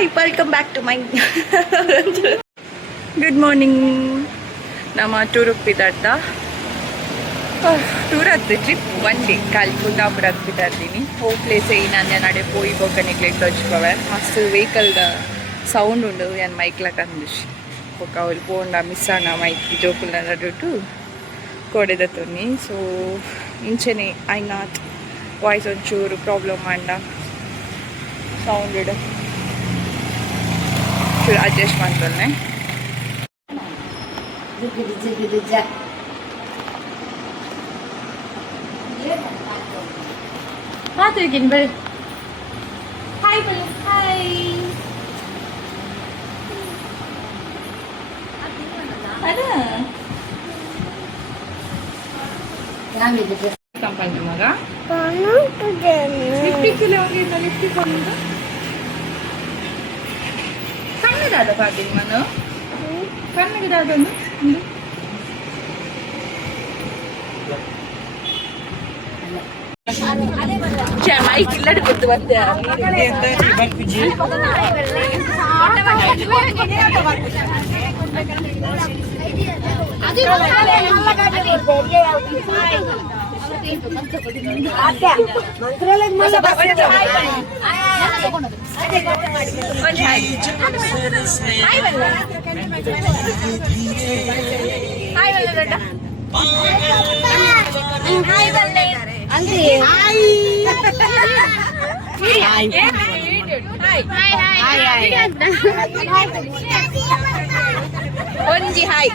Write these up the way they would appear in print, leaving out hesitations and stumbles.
Hi welcome back to my good morning. ನಮ್ಮ tour ಹೋಗ್ತಿದ್ದ tour ಹತ್ತು ಟ್ರಿಪ್ ಒನ್ ಡೇ ಕಾಲಿ ಕುಂದಾಪುರ ಹತ್ಬಿಟ್ಟು ಇದ್ದೀನಿ ಓ ಪ್ಲೇಸ್ ನಾನು ನಡೆ పోయి బొక్కనిక్లే వచ్చుకోవాలి మస్తు వెహికల్ సౌండ్ ఉండదు నేను మైక్లో కందిసి ఒక వెళ్ళిపోండా మిస్ అన్న మైక్ జోకులు అన్నట్టు కొడేదతోని సో ఇంచని అయినా వాయిస్ ಒಂಚೂರು ಪ್ರಾಬ್ಲಮ್ ಅಂಡ ಸೌಂಡ್ ಚೂರು ಅಡ್ಜಸ್ಟ್ ಮಾಡ್ತಾನೆ ಮಾತಾಡ್ತೀನಿ ಬರೀ ಹಾಯ್ ಬಲ್ಲ ಹಾಯ್ ಅದ ಕಂಪನಿ ಮಗ ಲಿಫ್ಟಿಕ್ ಹೋಗಿದ್ದ ಲಿಫ್ಟಿಕ್ ಹೋಗಿದ್ದ ಕಣ್ಣದಾದ ಪಾದಿನ ಮನು ಕಣ್ಣಿಗಿದಾದೊಂದು ಮೈಕ್ ಇಲ್ಲಡೆ ಕೊಟ್ಟು ಬಂದೆ ಒಂಜಿ hi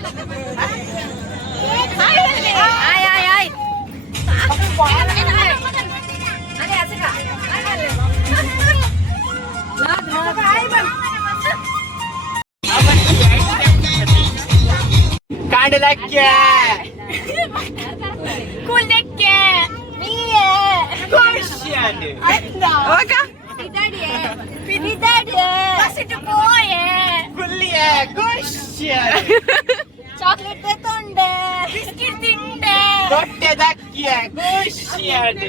ಕಾಂಡಲಕ್ಕೆ ಕುಲ್ದಕ್ಕೆ ನೀಯೇ question Oka ಇದಾಡಿಯೇ ಇದಾಡಿಯೇ ಬಸ್ಸಿಟ್ಟು ಪೋಯೇ ಕುಲ್ಲಿಯೇ question chocolate ತೊಂಡೆ ಬಿಸ್ಕಿಟ್ ತಿಂಡೆ ಹೊಟ್ಟೆ ದಕ್ಕಿಯೇ ಕ್ವಶ್ಚನ್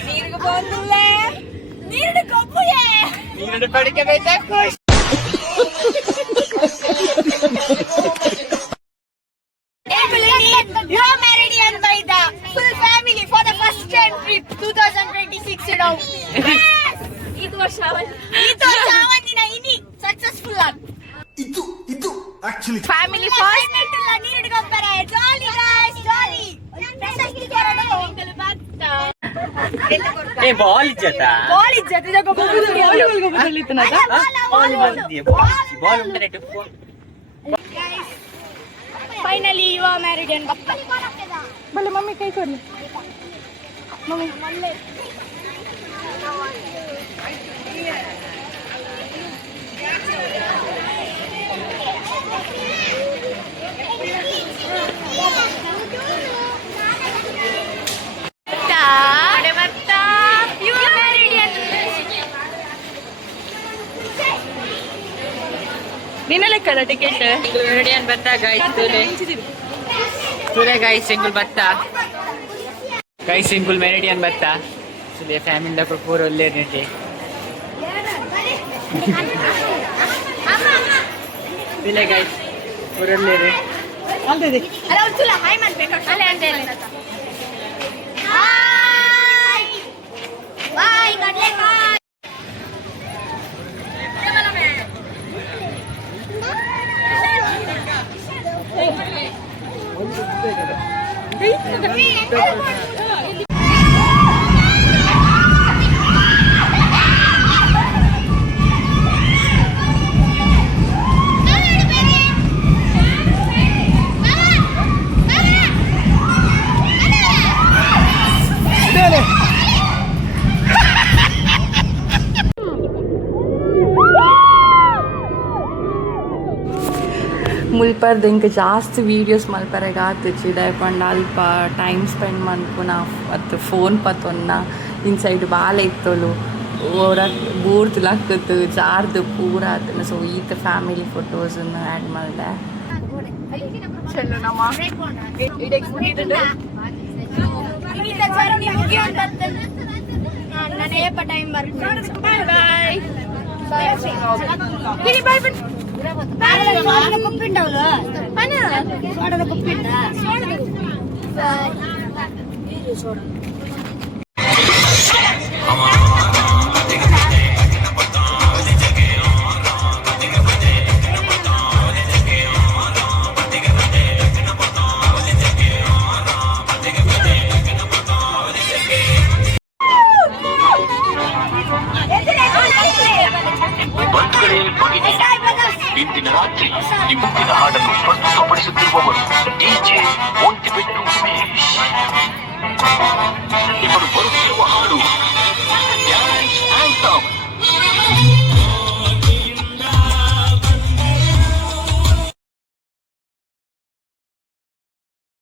ನೀರಿಗೆ ಬಂದಿಲ್ಲೇ ನೀರು ಕೊಪ್ಪುಯೇ ನೀರು ಪಡಿಕಬೇಕ question You are married and by the full family for the first time trip 2026 you know. Yes! ಇದು ವರ್ಷ ಅವತ್ತಿನ ಇನಿ ಸಕ್ಸಸ್ಫುಲ್ ಆಗಿ ಇದು actually family first ಮೆಟ್ಟಲ್ಲ ನೀರು ಹಿಡ್ಕೊಂತಾರೆ ಜಾಲಿ ಗೈಸ್ ಜಾಲಿ ಪ್ರಶಸ್ತಿ ಕೊಡೋಣ ಹೋಗಲು ಬರ್ತಾ ಏ ಬಾಲ್ ಇಜ್ಜತ ಜಗ ಬಾಲ್ ಬದಲಿತನದ ಬಾಲ್ ಉಂಟನೆ phone guys finally you are married and ಬಲ್ಲ ಮಮ್ಮಿ ಕೈ ಕೊಡ್ಲಿ ಮಮ್ಮಿ ಮಲ್ಲೆ ನಿನ್ನ ಲೆಕ್ಕದ ಟಿಕೆಟ್ ರೆಡಿ ಅನ್ ಬರ್ತಾ ಗಾಯ್ಸ್ ಸಿಂಗಲ್ ಬರ್ತಾ ಗೈಸ್ ಸಿಂಗಲ್ ಮೆರಿಡಿಯನ್ ಬರ್ತಾ ಸುಲೆ ಫ್ಯಾಮಿಲಿ ಪೂರ ಒಳ್ಳೆ ನಿಂತೆ ಸುಲೆ ಗೈಸ್ ಪೂರ ಒಳ್ಳೆ ಅಂತಿದೆ ಅಲ್ಲ ಒಂಚೂಲ ಹಾಯ್ ಮಾಡ್ಬೇಕು ಅಲ್ಲೇ ಅಂತ ಹೇಳಿ ಹಾಯ್ ಬಾಯ್ ಗಡ್ಲೆ ಬಾಯ್ ಮುಲ್ಪರ್ದು ಇಂಕ ಜಾಸ್ತಿ ವೀಡಿಯೋಸ್ ಮಲ್ಪರೆಗೆ ಆತಿಚ್ಚಿದೆ ಪಂಡ ಅಲ್ಪ ಟೈಮ್ ಸ್ಪೆಂಡ್ ಮನ್ಪುನ ಮತ್ತು ಫೋನ್ ಪತ್ತೊನ್ನ ಇನ್ ಸೈಡ್ ಬಾಲ ಇತ್ತೋಲು ಓರ ಬೂರ್ದು ಲಕ್ಕತ್ತು ಜಾರ್ದು ಪೂರ ಆತನ ಸೊ ಈತ ಫ್ಯಾಮಿಲಿ ಫೋಟೋಸನ್ನು ಆ್ಯಡ್ ಮಾಡಿದೆ ಚಲೋ ನಮ್ಮ ಟೈಮ್ ಬಾಯ್ Kini barban. ಸೋಡನ ಕುಪ್ಪಿಂಡವಳು ಸೋಡನ ಕುಪ್ಪಿಂಡ ಬಂಧುಗಳೇ ಭಗಿನಿ ಇಂದಿನ ರಾತ್ರಿ ನಿಮ್ಮಂದಿನ ಹಾಡನ್ನು ಪ್ರಸ್ತುತಪಡಿಸುತ್ತಿರುವವರು ಡಿಜೆ ಒಂಟಿ ಬೆಟ್ಟು ಉಮೇಶ್.